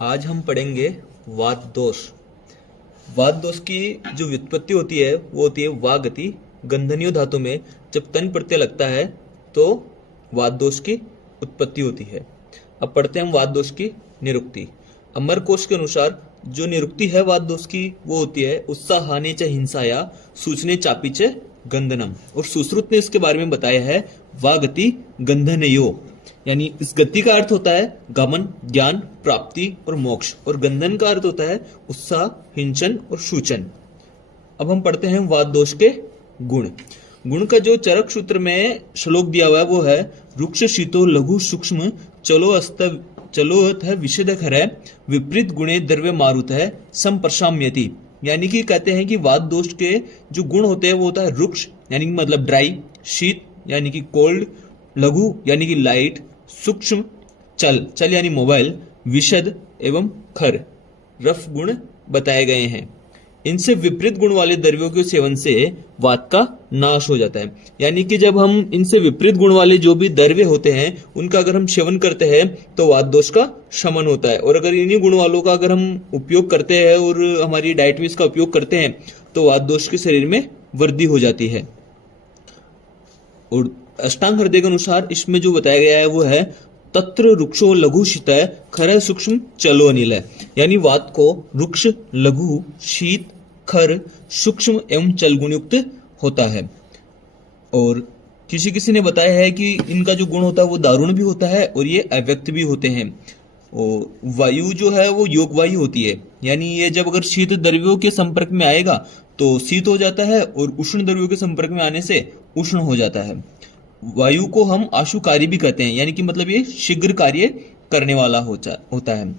आज हम पढ़ेंगे वात दोष। वात दोष की जो व्युत्पत्ति होती है वो होती है वा गति। गंधनियो धातु में जब तन प्रत्यय लगता है तो वात दोष की उत्पत्ति होती है। अब पढ़ते हैं हम वात दोष की निरुक्ति। अमरकोश के अनुसार जो निरुक्ति है वात दोष की वो होती है उत्साहाने च हिंसाया सूचने चापी च गंधनम। और सुश्रुत ने इसके बारे में बताया है वा गति गंधनयो, यानी इस गति का अर्थ होता है गमन, ज्ञान, प्राप्ति और मोक्ष, और गंधन का अर्थ होता है उत्साह, हिंसन और सूचन। अब हम पढ़ते हैं वात दोष के गुण। गुण का जो चरक सूत्र में श्लोक दिया हुआ है वो है रुक्ष शीतो लघु सूक्ष्म चलो है विषद खर विपरीत गुणे द्रव्य मारुत है संप्रशाम्यति। यानी कि कहते हैं कि वात दोष के जो गुण होते हैं वो होता है रुक्ष यानी कि मतलब ड्राई, शीत यानी कि कोल्ड, लघु यानी कि लाइट, सूक्ष्म चल यानी मोबाइल, विशद एवं खर रफ गुण बताए गए हैं। इनसे विपरीत गुण वाले द्रव्यों के सेवन से वात का नाश हो जाता है। यानी कि जब हम इनसे विपरीत गुण वाले जो भी द्रव्य होते हैं उनका अगर हम सेवन करते हैं तो वात दोष का शमन होता है, और अगर इन्हीं गुण वालों का अगर हम उपयोग करते हैं और हमारी डाइट में इसका उपयोग करते हैं तो वात दोष के शरीर में वृद्धि हो जाती है। और अष्टांग हृदय के अनुसार इसमें जो बताया गया है वो है तत्र रुक्षो लघु शीत खर सूक्ष्म चलो अनिल। यानी वात को रुक्ष, लघु, शीत, खर, सूक्ष्म एवं चल गुणयुक्त होता है। और किसी किसी ने बताया है कि इनका जो गुण होता है वो दारुण भी होता है और ये अव्यक्त भी होते हैं। और वायु जो है वो योग वायु होती है, यानी ये जब अगर शीत द्रव्यों के संपर्क में आएगा तो शीत हो जाता है और उष्ण द्रव्यों के संपर्क में आने से उष्ण हो जाता है। वायु को हम आशुकारी भी कहते हैं, यानी कि मतलब ये शीघ्र कार्य करने वाला होता है।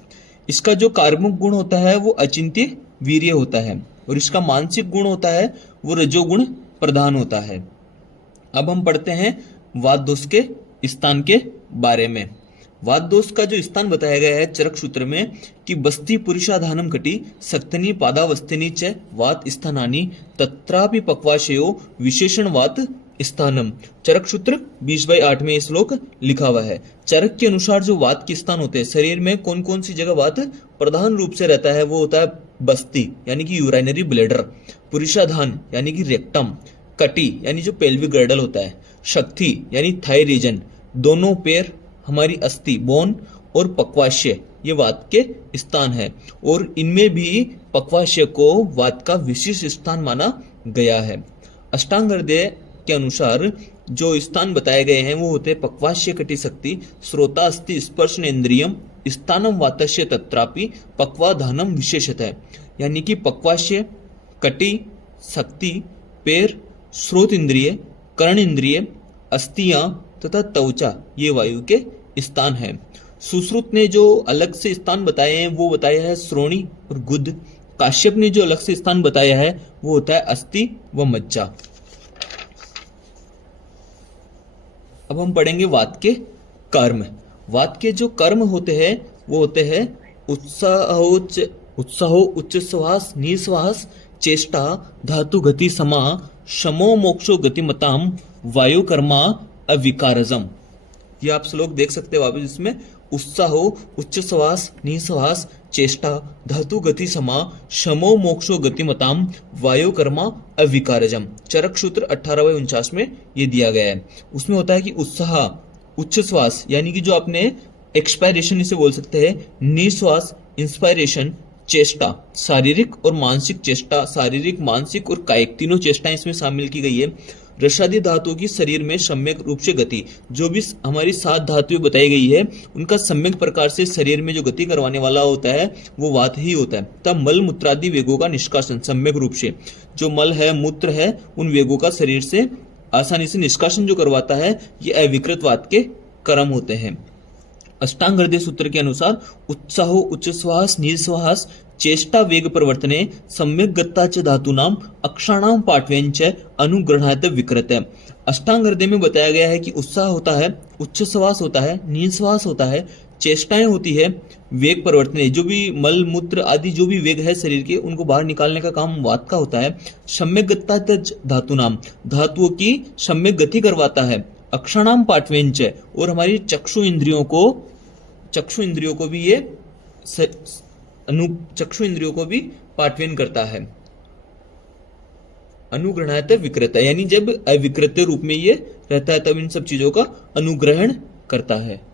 इसका जो कार्मिक गुण होता है वो अचिंत्य वीर्य होता है, और इसका मानसिक गुण होता है वो रजोगुण प्रधान होता है। अब हम पढ़ते हैं वात दोष के स्थान के बारे में। वात दोष का जो स्थान बताया गया है चरक सूत्र में कि बस्ती पुरुषाधानम कटी सक्तनी पादावस्थिनी च वात स्थानानि तत्रापि पक्वाशयो विशेषण वात स्थानम। चरक सूत्र 20/8 में श्लोक लिखा हुआ है। चरक के अनुसार जो वात के स्थान होते हैं शरीर में कौन कौन सी जगह वात प्रधान रूप से रहता है वो होता है बस्ती यानी कि यूराइनरी ब्लैडर, पुरुषाधान यानी कि रेक्टम, कटी यानी जो पेल्विक गर्डल होता है, शक्ति यानी थाई रीजन, दोनों पैर हमारी अस्थि बोन, और पक्वाशय ये वात के स्थान है। और इनमें भी पक्वाशय को वात का विशिष्ट स्थान माना गया है। अष्टांग हृदय के अनुसार जो स्थान बताए गए हैं वो होते हैं पक्वाशय कटी शक्ति श्रोता अस्थि स्पर्शन इंद्रियम स्थानम वातस्य तत्रापि पक्वाधानम विशेषतः। यानी कि पक्वाशय, कटी, शक्ति, पैर, श्रोत इंद्रिय, कर्ण इंद्रिय, अस्थियां तथा त्वचा ये वायु के स्थान है। सुश्रुत ने जो अलग से स्थान बताए हैं वो बताया है श्रोणी और गुद। काश्यप ने जो अलग से स्थान बताया है वो होता है अस्थि व मज्जा। अब हम पढ़ेंगे वात के कर्म। वात के जो कर्म होते हैं वो होते हैं उत्साहो उच्च श्वास निश्वास चेष्टा धातु गति समा शमो मोक्षो गतिमताम वायु कर्मा अविकारजम। ये आप श्लोक देख सकते हैं वापस, इसमें उत्साहो उच्च श्वास निश्वास चेष्टा धातु गति समा शमो मोक्षो गतिमताम वायु कर्मा अविकारजम। चरक सूत्र 18/49 में ये दिया गया है। उसमें होता है कि उत्साह उच्च श्वास यानी कि जो आपने एक्सपायरेशन इसे बोल सकते हैं, निश्वास इंस्पायरेशन, चेष्टा शारीरिक और मानसिक चेष्टा, शारीरिक मानसिक और कायिक तीनों चेष्टाएं इसमें शामिल की गई है। रसादी धातुओं की शरीर में सम्यक रूप से गति, जो भी हमारी 7 धातुएं बताई गई है उनका सम्यक प्रकार से शरीर में जो गति करवाने वाला होता है वो वात ही होता है। तब मल मूत्रादि वेगों का निष्कासन सम्यक रूप से, जो मल है मूत्र है उन वेगों का शरीर से आसानी से निष्कासन जो करवाता है ये अविकृत वात के कर्म होते हैं। अष्टांग हृदय सूत्र के अनुसार उत्साहो उच्च श्वास निश्वास चेष्टा वेग प्रवर्तने सम्यक गत्ता च धातुनाम अक्षाणाम पाठव्यंच अनुग्रहात विकृत। अष्टांग हृदय में बताया गया है कि उत्साह होता है, उच्च श्वास होता है, निश्वास होता है, चेष्टाएं होती है, वेग परिवर्तन जो भी मल मूत्र आदि जो भी वेग है शरीर के उनको बाहर निकालने का काम वात का होता है। सम्यक गत्ता धातु नाम धातुओं की सम्यक गति करवाता है। अक्षणाम पाठवेंच और हमारी चक्षु इंद्रियों को भी ये चक्षु इंद्रियों को भी पाठवेन करता है। अनुग्रहणात विकृत, यानी जब अविकृत रूप में ये रहता है तब इन सब चीजों का अनुग्रहण करता है।